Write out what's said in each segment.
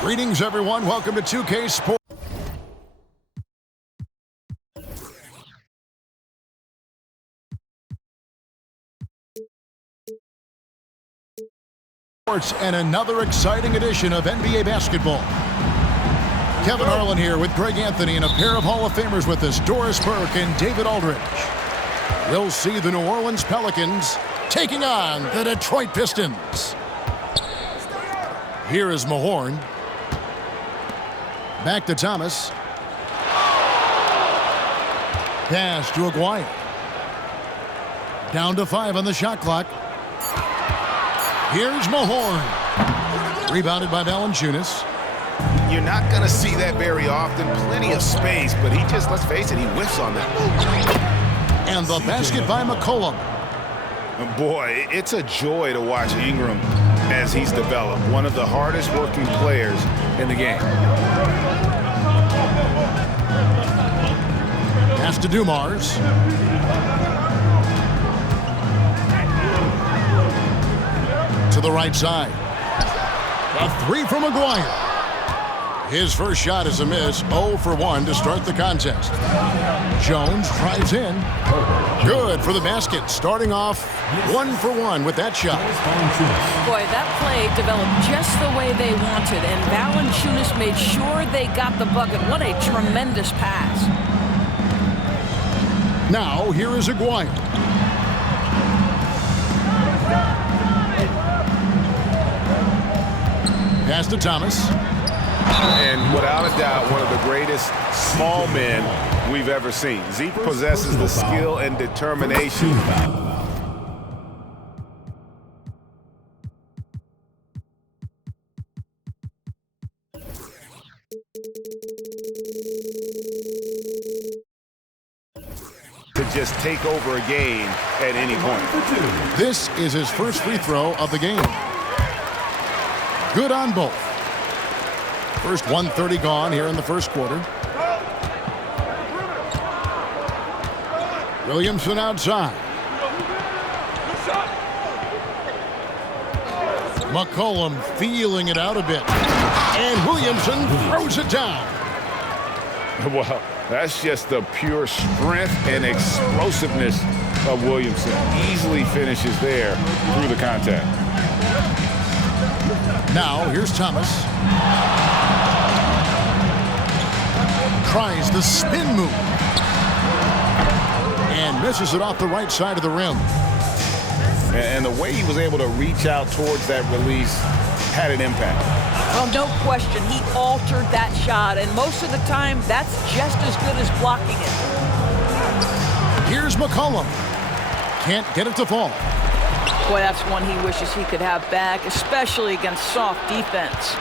Greetings, everyone. Welcome to 2K Sports. And another exciting edition of NBA basketball. Kevin Harlan here with Greg Anthony and a pair of Hall of Famers with us, Doris Burke and David Aldridge. We'll see the New Orleans Pelicans taking on the Detroit Pistons. Here is Mahorn. Back to Thomas. Pass to Aguirre. Down to 5 on the shot clock. Here's Mahorn. Rebounded by Valanciunas. You're not going to see that very often. Plenty of space, but he just, let's face it, he whiffs on that. And the basket by McCollum. Boy, it's a joy to watch Ingram as he's developed. One of the hardest working players in the game. Pass to Dumars. To the right side. A 3 from Aguirre. His first shot is a miss. 0 for 1 to start the contest. Jones drives in. Good for the basket. Starting off 1 for 1 with that shot. Boy, that play developed just the way they wanted, and Valanciunas made sure they got the bucket. What a tremendous pass. Now, here is Aguirre. Pass to Thomas. And without a doubt, one of the greatest small men we've ever seen. Zeke possesses the skill and determination. To just take over a game at any point. This is his first free throw of the game. Good on both. First 1:30 gone here in the first quarter. Williamson outside. McCollum feeling it out a bit. And Williamson throws it down. Well, that's just the pure strength and explosiveness of Williamson. Easily finishes there through the contact. Now, here's Thomas. Tries the spin move. And misses it off the right side of the rim. And the way he was able to reach out towards that release had an impact. Oh, no question. He altered that shot, and most of the time, that's just as good as blocking it. Here's McCollum. Can't get it to fall. Boy, that's one he wishes he could have back, especially against soft defense.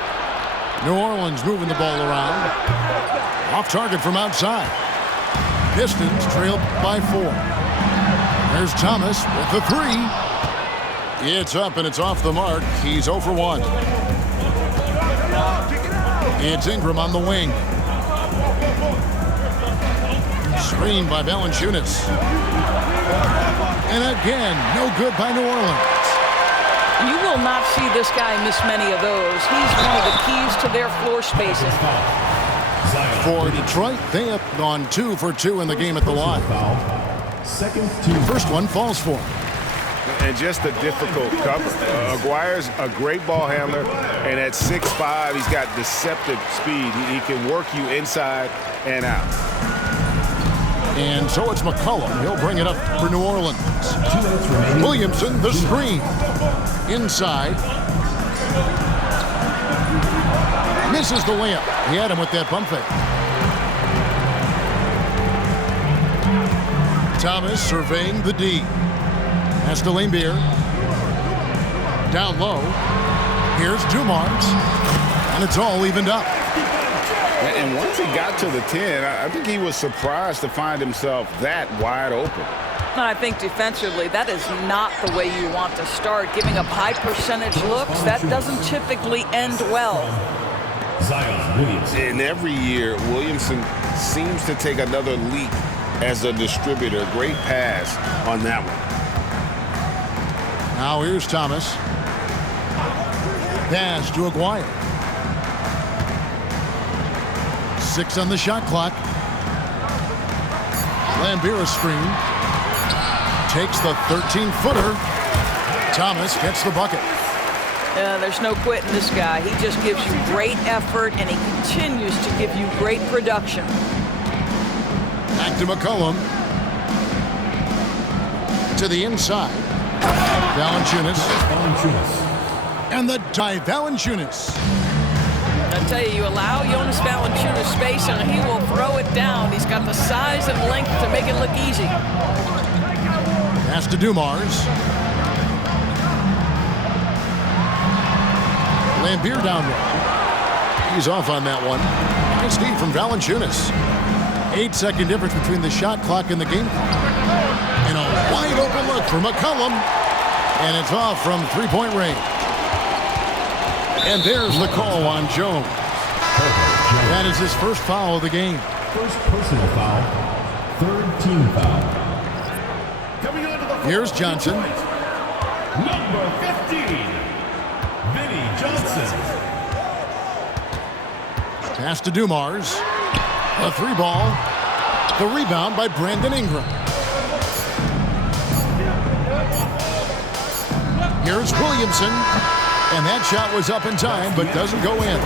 New Orleans moving the ball around. Off target from outside. Pistons trailed by 4. There's Thomas with the 3. It's up and it's off the mark. He's 0 for 1. It's Ingram on the wing. Screened by Valanciunas. And again, no good by New Orleans. You will not see this guy miss many of those. He's one of the keys to their floor spacing. For Detroit, they have gone 2 for 2 in the game at the line. First one falls for him. And just a difficult cover. Aguirre's a great ball handler, and at 6'5", he's got deceptive speed. He can work you inside and out. And so it's McCollum. He'll bring it up for New Orleans. Williamson, the screen. Inside. Misses the layup. He had him with that pump fake. Thomas surveying the D. Has to Laimbeer. Down low. Here's Dumars. And it's all evened up. And once he got to the 10, I think he was surprised to find himself that wide open. I think defensively, that is not the way you want to start. Giving up high percentage looks, that doesn't typically end well. And every year, Williamson seems to take another leap as a distributor. Great pass on that one. Now here's Thomas. Pass to Aguirre. 6 on the shot clock. Laimbeer screen. Takes the 13-footer. Thomas gets the bucket. There's no quitting this guy. He just gives you great effort, and he continues to give you great production. Back to McCollum. To the inside. Valanciunas. And the tie, Valanciunas. I tell you, you allow Jonas Valanciunas space, and he will throw it down. He's got the size and length to make it look easy. Pass to Dumars. Laimbeer down low. He's off on that one. Nice D from Valanciunas. 8-second difference between the shot clock and the game clock. And a wide open look for McCollum. And it's off from three-point range. And there's the call on Jones. That is his first foul of the game. First personal foul. Third team foul. Here's Johnson. Number 15, Vinnie Johnson. Pass to Dumars. A three ball. The rebound by Brandon Ingram. Here's Williamson. And that shot was up in time, but doesn't go in.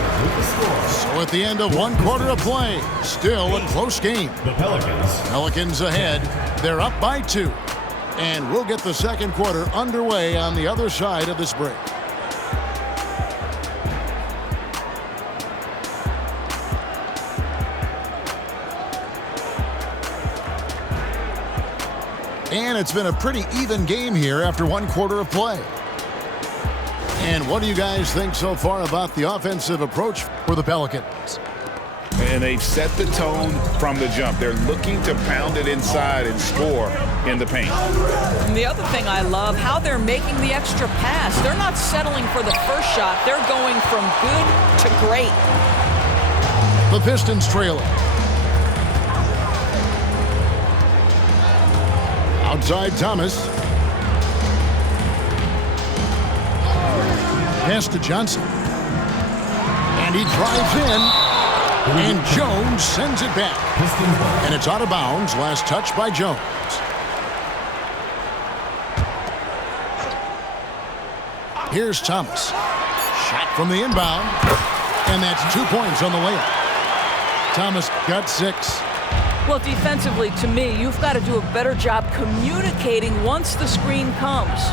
So at the end of one quarter of play, still a close game. The Pelicans ahead. They're up by 2. And we'll get the second quarter underway on the other side of this break. And it's been a pretty even game here after one quarter of play. And what do you guys think so far about the offensive approach for the Pelicans? And they've set the tone from the jump. They're looking to pound it inside and score in the paint. And the other thing I love, how they're making the extra pass. They're not settling for the first shot. They're going from good to great. The Pistons trailing. Outside Thomas. Pass to Johnson. And he drives in. And Jones sends it back. And it's out of bounds. Last touch by Jones. Here's Thomas. Shot from the inbound. And that's 2 points on the layup. Thomas got 6. Well, defensively, to me, you've got to do a better job communicating once the screen comes.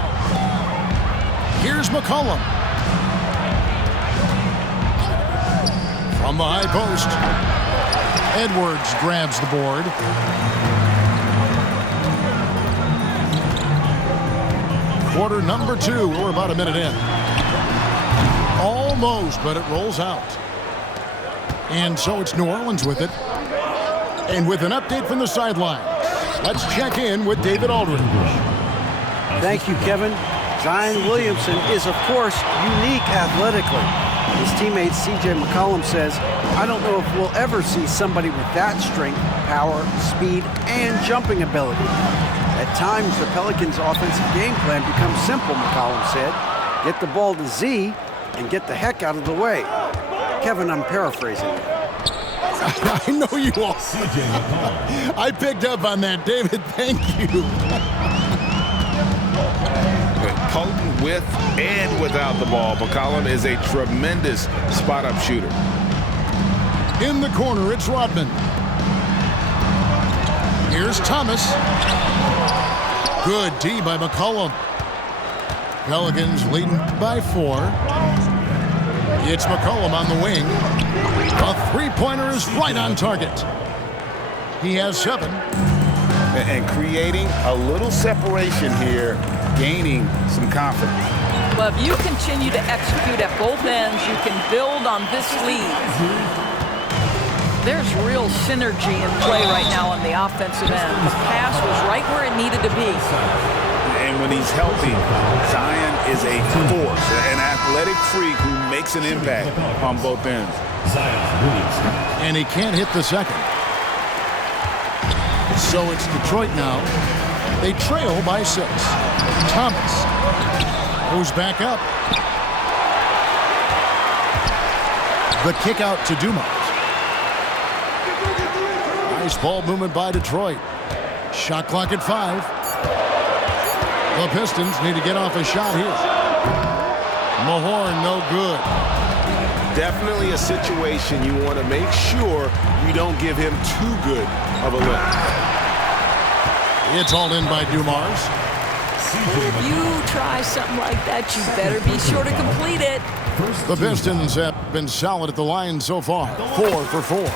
Here's McCollum. From the high post. Edwards grabs the board. Quarter number 2. We're about a minute in. Almost, but it rolls out. And so it's New Orleans with it. And with an update from the sideline, let's check in with David Aldridge. Thank you, Kevin. Zion Williamson is, of course, unique athletically. His teammate C.J. McCollum says, I don't know if we'll ever see somebody with that strength, power, speed, and jumping ability. At times, the Pelicans' offensive game plan becomes simple, McCollum said. Get the ball to Z and get the heck out of the way. Kevin, I'm paraphrasing. I know you are. I picked up on that, David. Thank you. Potent with and without the ball. McCollum is a tremendous spot-up shooter. In the corner, it's Rodman. Here's Thomas. Good D by McCollum. Pelicans leading by 4. It's McCollum on the wing. A three-pointer is right on target. He has 7. And creating a little separation here, gaining some confidence. Well, if you continue to execute at both ends, you can build on this lead. There's real synergy in play right now on the offensive end. The pass was right where it needed to be. And when he's healthy, Zion is a force, an athletic freak who makes an impact on both ends. And he can't hit the second. So it's Detroit now. They trail by 6. Thomas goes back up. The kick out to Dumars. Nice ball movement by Detroit. Shot clock at 5. The Pistons need to get off a shot here. Mahorn, no good. Definitely a situation you want to make sure you don't give him too good of a look. It's all in by Dumars. If you try something like that, you better be sure to complete it. The Pistons have been solid at the line so far. 4 for 4.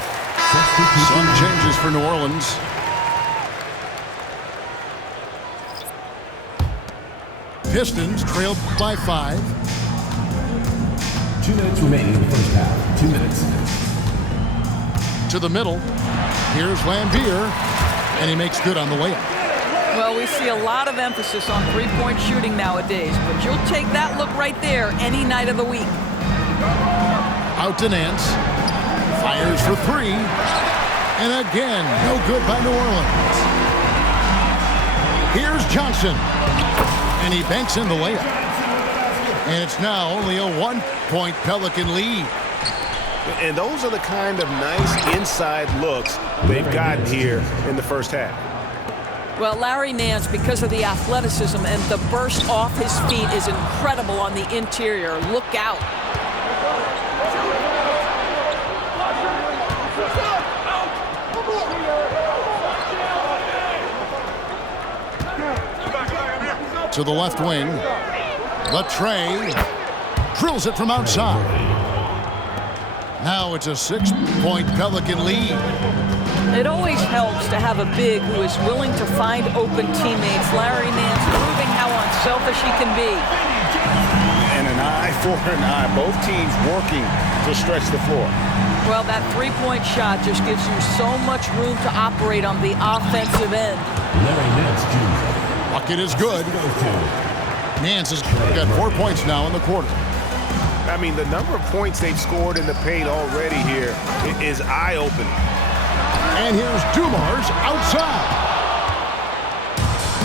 Some changes for New Orleans. Pistons trailed by 5. 2 minutes remaining in the first half. 2 minutes. To the middle. Here's Lambier, and he makes good on the layup. Well, we see a lot of emphasis on three-point shooting nowadays, but you'll take that look right there any night of the week. Out to Nance. Fires for 3. And again, no good by New Orleans. Here's Johnson. And he banks in the layup. And it's now only a 1-point Pelican lead. And those are the kind of nice inside looks they've gotten here in the first half. Well, Larry Nance, because of the athleticism and the burst off his feet, is incredible on the interior. Look out. To the left wing. Latrey drills it from outside. Now it's a 6-point Pelican lead. It always helps to have a big who is willing to find open teammates. Larry Nance proving how unselfish he can be. And an eye for an eye. Both teams working to stretch the floor. Well, that three-point shot just gives you so much room to operate on the offensive end. Larry Nance Jr. Bucket is good. Nance has got 4 points now in the quarter. I mean, the number of points they've scored in the paint already here is eye-opening. And here's Dumars outside.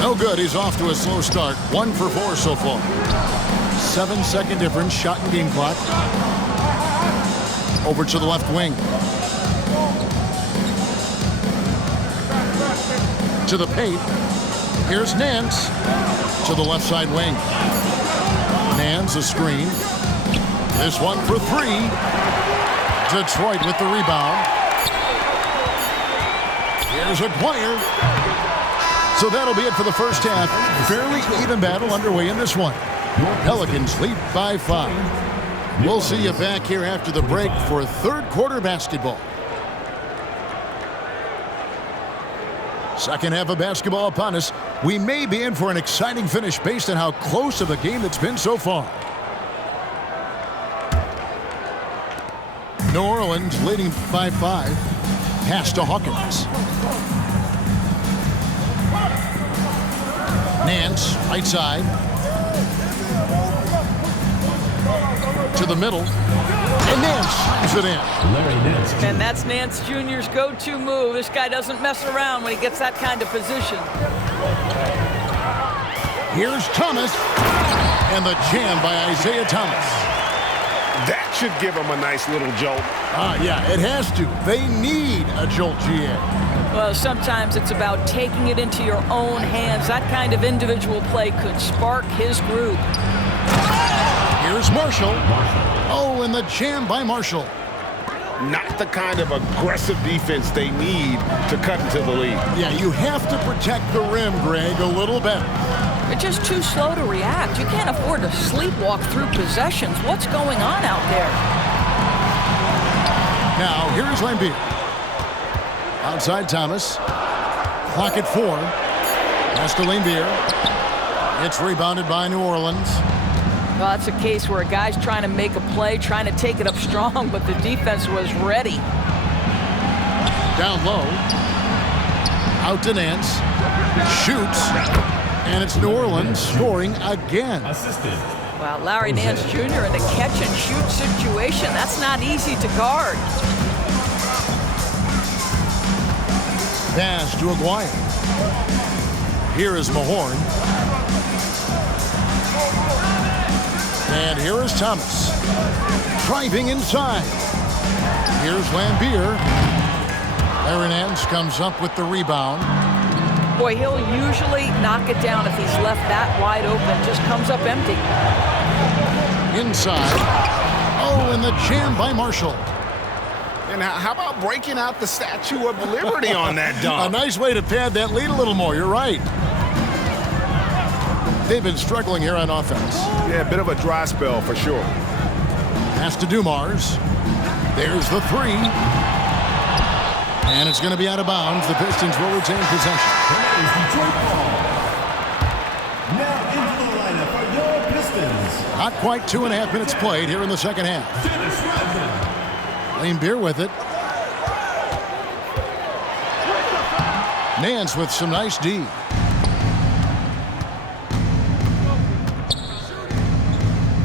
No good. He's off to a slow start. 1 for 4 so far. 7-second difference. Shot and game clock. Over to the left wing. To the paint. Here's Nance. To the left side wing. Nance a screen. This one for 3. Detroit with the rebound. Here's Aguirre. So that'll be it for the first half. Fairly even battle underway in this one. Pelicans lead by 5. We'll see you back here after the break for third quarter basketball. Second half of basketball upon us. We may be in for an exciting finish based on how close of a game it's been so far. New Orleans leading by 5. Pass to Hawkins. Nance, right side. To the middle. And Nance slams it in. Larry Nance Jr. And that's Nance Jr.'s go-to move. This guy doesn't mess around when he gets that kind of position. Here's Thomas. And the jam by Isaiah Thomas. That should give them a nice little jolt. Yeah, it has to. They need a jolt, GA. Well, sometimes it's about taking it into your own hands. That kind of individual play could spark his group. Here's Marshall. Oh, and the jam by Marshall. Not the kind of aggressive defense they need to cut into the lead. Yeah, you have to protect the rim, Greg, a little better. You're just too slow to react. You can't afford to sleepwalk through possessions. What's going on out there? Now, here's Lambier. Outside Thomas. Clock at 4. Pass to Lambier. It's rebounded by New Orleans. Well, that's a case where a guy's trying to make a play, trying to take it up strong, but the defense was ready. Down low. Out to Nance. Shoots. And it's New Orleans scoring again. Assisted. Wow, Larry Nance Jr. in a catch-and-shoot situation. That's not easy to guard. Pass to Aguirre. Here is Mahorn. And here is Thomas. Driving inside. Here's Lambier. Larry Nance comes up with the rebound. Boy, he'll usually knock it down if he's left that wide open. Just comes up empty. Inside. Oh, and the jam by Marshall. And how about breaking out the Statue of Liberty on that dunk? A nice way to pad that lead a little more. You're right. They've been struggling here on offense. Yeah, a bit of a dry spell for sure. Pass to Dumars. There's the three. And it's going to be out of bounds. The Pistons will retain possession. Is Detroit ball. Now into the lineup for your Pistons. Not quite 2.5 minutes played here in the second half. Dennis Rodman. Lane Beer with it. Nance with some nice D.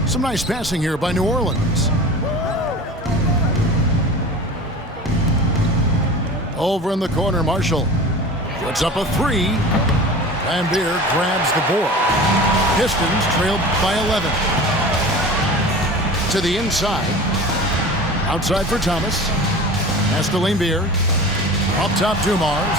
Some nice passing here by New Orleans. Over in the corner, Marshall puts up a three. Lambeer grabs the board. Pistons trailed by 11. To the inside. Outside for Thomas. Pass to Lambeer. Up top, Dumars.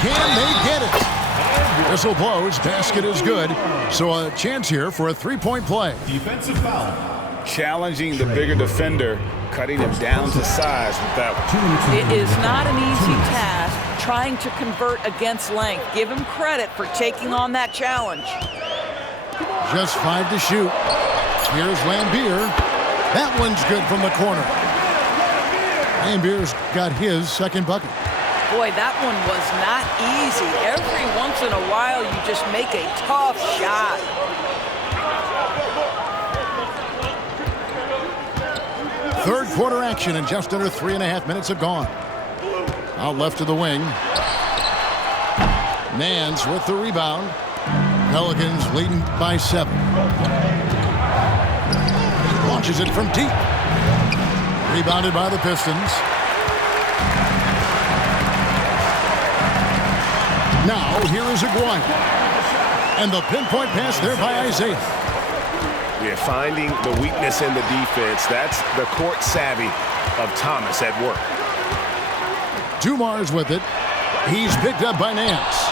Can they get it? Whistle blows. Basket is good. So a chance here for a three-point play. Defensive foul. Challenging the bigger defender, cutting him down to size with that one. It is not an easy task trying to convert against length. Give him credit for taking on that challenge. Just 5 to shoot. Here's Lambeer. That one's good from the corner. Lambeer's got his second bucket. Boy, that one was not easy. Every once in a while, you just make a tough shot. Third quarter action, and just under 3.5 minutes have gone. Out left to the wing. Nance with the rebound. Pelicans leading by 7. Launches it from deep. Rebounded by the Pistons. Now, here is Aguirre. And the pinpoint pass there by Isaiah. Yeah, finding the weakness in the defense. That's the court savvy of Thomas at work. Dumars with it. He's picked up by Nance.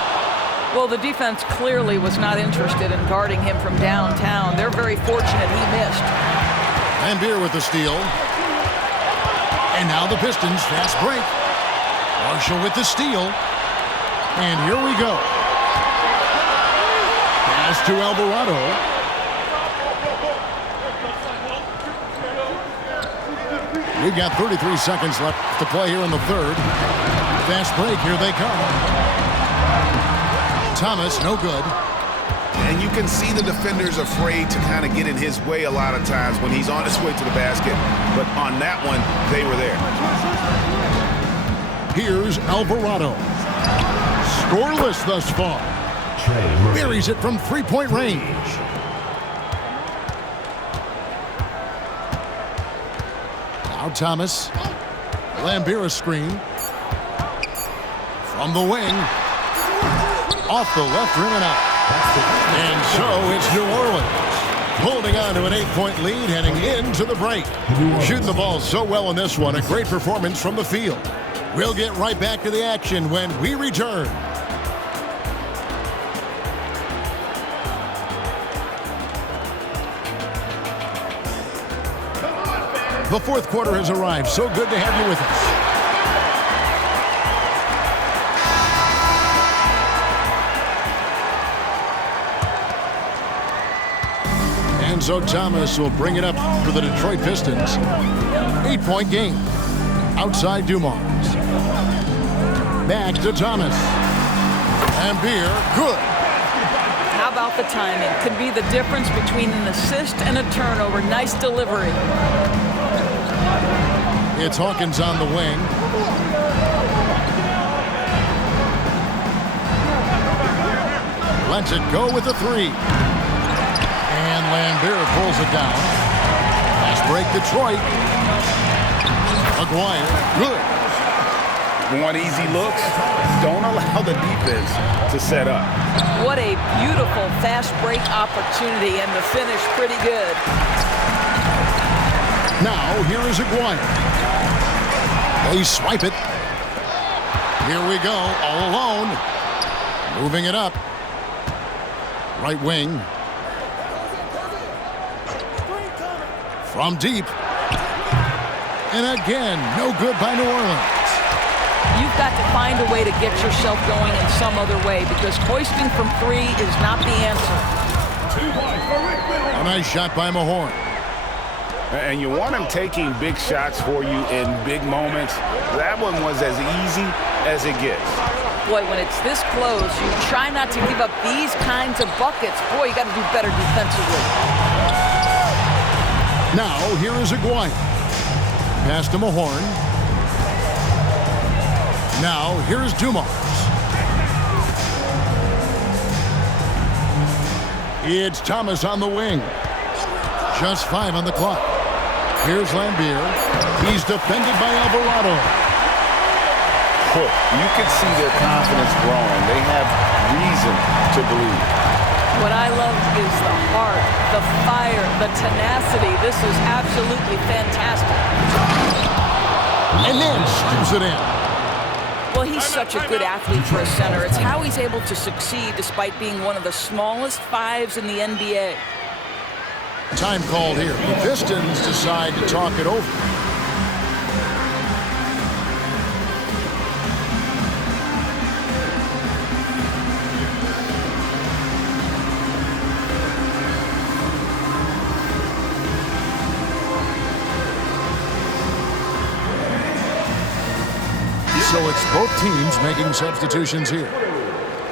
Well, the defense clearly was not interested in guarding him from downtown. They're very fortunate he missed. Lambeer with the steal. And now the Pistons fast break. Marshall with the steal. And here we go. Pass to Alvarado. We've got 33 seconds left to play here in the third. Fast break, here they come. Thomas, no good. And you can see the defenders afraid to kind of get in his way a lot of times when he's on his way to the basket. But on that one, they were there. Here's Alvarado. Scoreless thus far. Buries it from three-point range. Now Thomas. Lambeer a screen. From the wing. Off the left rim and out. And so it's New Orleans holding on to an 8-point lead heading into the break. Shooting the ball so well in this one. A great performance from the field. We'll get right back to the action when we return. The fourth quarter has arrived. So good to have you with us. Enzo Thomas will bring it up for the Detroit Pistons. 8-point game. Outside Dumars. Back to Thomas. Lambeer, good. How about the timing? Could be the difference between an assist and a turnover. Nice delivery. It's Hawkins on the wing. Lets it go with a three. And Lambeer pulls it down. Fast break Detroit. Aguirre, good. Want easy looks? Don't allow the defense to set up. What a beautiful fast break opportunity, and the finish pretty good. Now, here is Aguirre. They swipe it. Here we go, all alone. Moving it up. Right wing. From deep. And again, no good by New Orleans. You've got to find a way to get yourself going in some other way because hoisting from 3 is not the answer. A nice shot by Mahorn. And you want him taking big shots for you in big moments. That one was as easy as it gets. Boy, when it's this close, you try not to give up these kinds of buckets. Boy, you got to do better defensively. Now, here is Aguirre. Pass to Mahorn. Now, here is Dumars. It's Thomas on the wing. Just 5 on the clock. Here's Lambier. He's defended by Alvarado. You can see their confidence growing. They have reason to believe. What I love is the heart, the fire, the tenacity. This is absolutely fantastic. And then screws it in. Well, he's such a good athlete for a center. It's how he's able to succeed despite being one of the smallest 5s in the NBA. Time called here. The Pistons decide to talk it over. So it's both teams making substitutions here.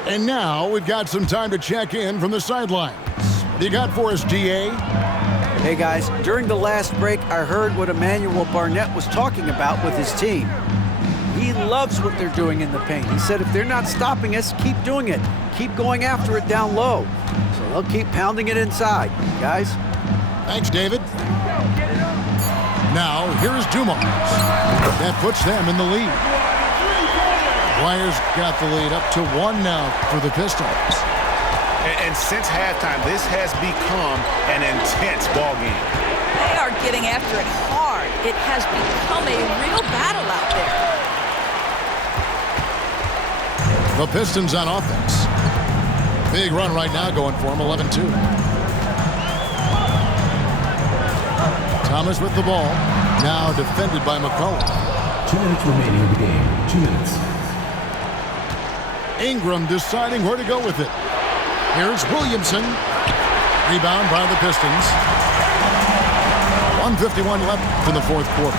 And now we've got some time to check in from the sidelines. What do you got for us, DA? Hey guys, during the last break, I heard what Emmanuel Barnett was talking about with his team. He loves what they're doing in the paint. He said if they're not stopping us, keep doing it. Keep going after it down low. So they'll keep pounding it inside, guys. Thanks, David. Now, here's Dumars. That puts them in the lead. Wires got the lead up to 1 now for the Pistons. And since halftime, this has become an intense ball game. They are getting after it hard. It has become a real battle out there. The Pistons on offense. Big run right now going for them, 11-2. Thomas with the ball. Now defended by McCollum. 2 minutes remaining in the game. 2 minutes. Ingram deciding where to go with it. Here's Williamson. Rebound by the Pistons. 1:51 left in the fourth quarter.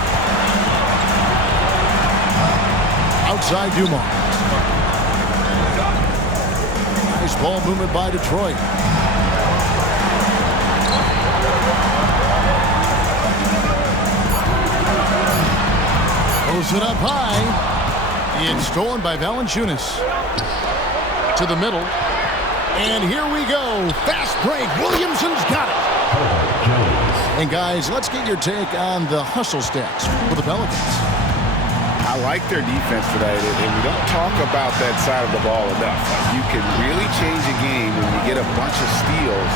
Outside Dumars. Nice ball movement by Detroit. Throws it up high. It's stolen by Valanciunas. To the middle. And here we go. Fast break. Williamson's got it. And guys, let's get your take on the hustle stats for the Pelicans. I like their defense tonight, and we don't talk about that side of the ball enough. You can really change a game when you get a bunch of steals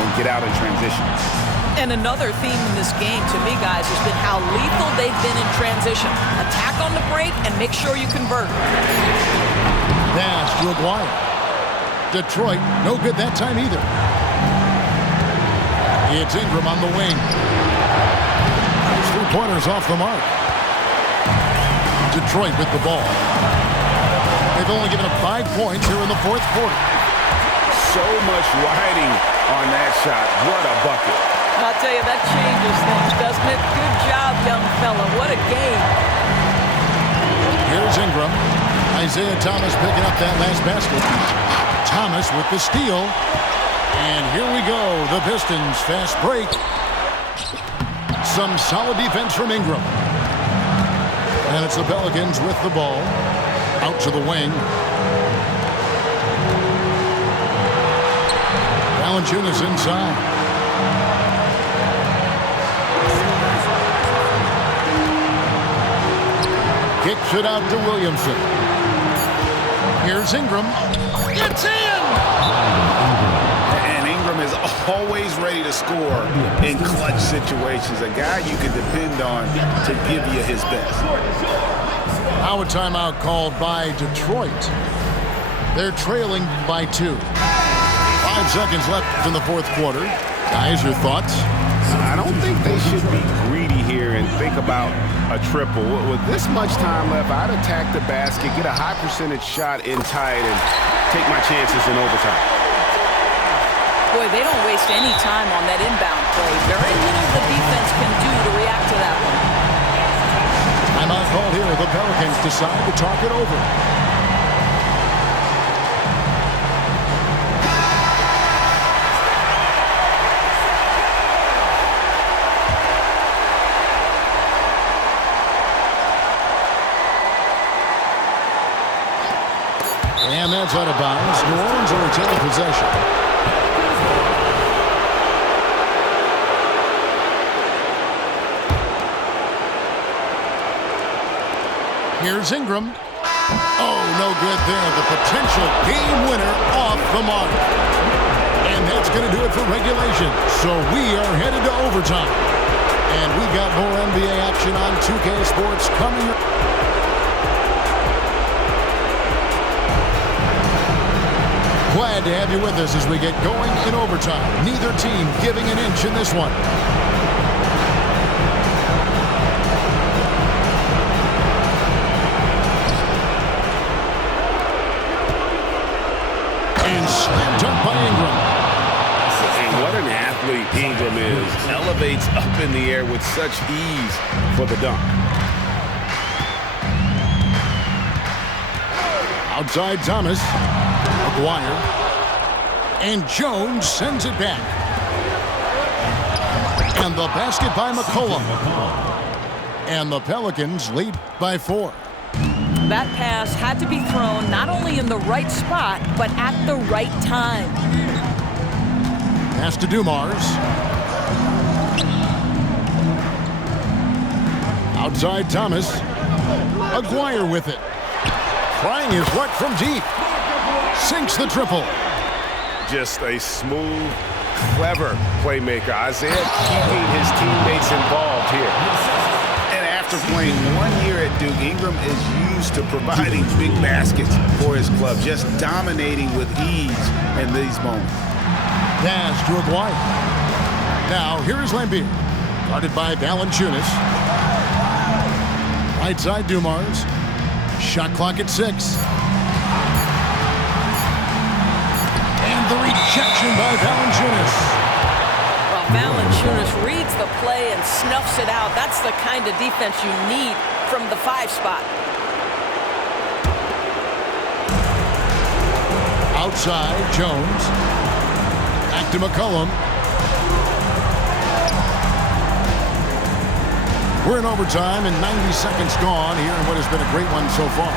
and get out in transition. And another theme in this game, to me, guys, has been how lethal they've been in transition. Attack on the break and make sure you convert. Pass to Aguirre. Detroit, no good that time either. It's Ingram on the wing. 3-pointers off the mark. Detroit with the ball. They've only given up 5 points here in the fourth quarter. So much riding on that shot. What a bucket. I'll tell you, that changes things, doesn't it? Good job, young fella. What a game. Here's Ingram. Isaiah Thomas picking up that last basket. Thomas with the steal. And here we go. The Pistons fast break. Some solid defense from Ingram. And it's the Pelicans with the ball. Out to the wing. Valanciunas inside. Kicks it out to Williamson. Here's Ingram. It's in! And Ingram is always ready to score in clutch situations. A guy you can depend on to give you his best. Now a timeout called by Detroit. They're trailing by 2. 5 seconds left in the fourth quarter. Guys, your thoughts? I don't think they should be greedy here and think about a triple. With this much time left, I'd attack the basket, get a high percentage shot in tight, and take my chances in overtime. Boy, they don't waste any time on that inbound play. Very little the defense can do to react to that one. Timeout call here. The Pelicans decide to talk it over. And that's out of bounds. New Orleans will retain possession. Here's Ingram. Oh, no good there. The potential game winner off the mark. And that's going to do it for regulation. So we are headed to overtime. And we got more NBA action on 2K Sports coming up. Glad to have you with us as we get going in overtime. Neither team giving an inch in this one. And slammed up by Ingram. And what an athlete Ingram is. Elevates up in the air with such ease for the dunk. Outside Thomas. Maguire. And Jones sends it back. And the basket by McCollum. And the Pelicans lead by 4. That pass had to be thrown not only in the right spot, but at the right time. Pass to Dumars. Outside Thomas. Maguire with it. Trying his luck from deep. Sinks the triple. Just a smooth, clever playmaker. Isaiah keeping his teammates involved here. And after playing 1 year at Duke, Ingram is used to providing big baskets for his club, just dominating with ease in these moments. Pass to Aguirre. Now here's Lambeer. Guarded by Valanciunas. Right side Dumars. Shot clock at 6. The rejection by Valanciunas. Well, Valanciunas reads the play and snuffs it out. That's the kind of defense you need from the 5 spot. Outside, Jones. Back to McCollum. We're in overtime and 90 seconds gone here in what has been a great one so far.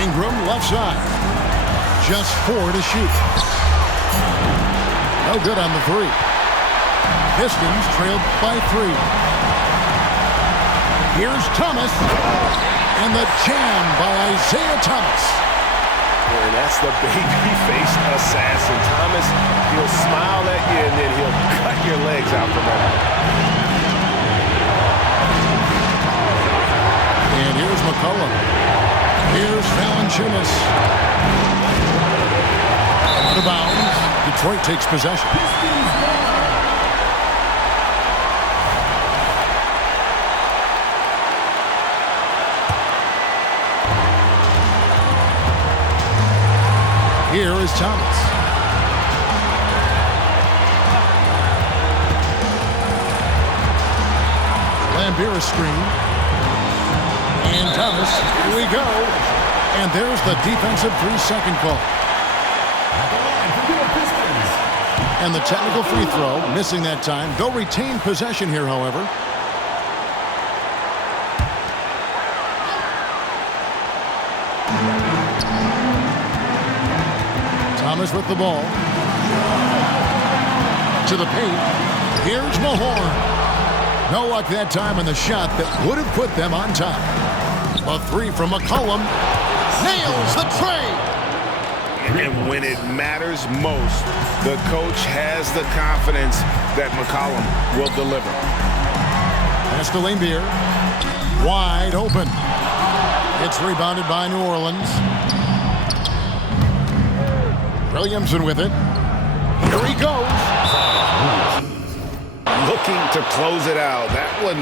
Ingram left side. Just 4 to shoot. No good on the 3. Pistons trailed by 3. Here's Thomas. And the jam by Isaiah Thomas. And that's the baby-faced assassin. Thomas, he'll smile at you and then he'll cut your legs out from under. And here's McCollum. Here's Valanciunas. Out of bounds. Detroit takes possession. Here is Thomas. Lambeer screen. And Thomas, here we go. And there's the defensive 3-second call. And the technical free throw, missing that time. They'll retain possession here, however. Thomas with the ball. To the paint. Here's Mahorn. No luck that time on the shot that would have put them on top. A 3 from McCollum. Nails the tray. And when it matters most, the coach has the confidence that McCollum will deliver. Pass to Lambier. Wide open. It's rebounded by New Orleans. Williamson with it. Here he goes. Looking to close it out. That one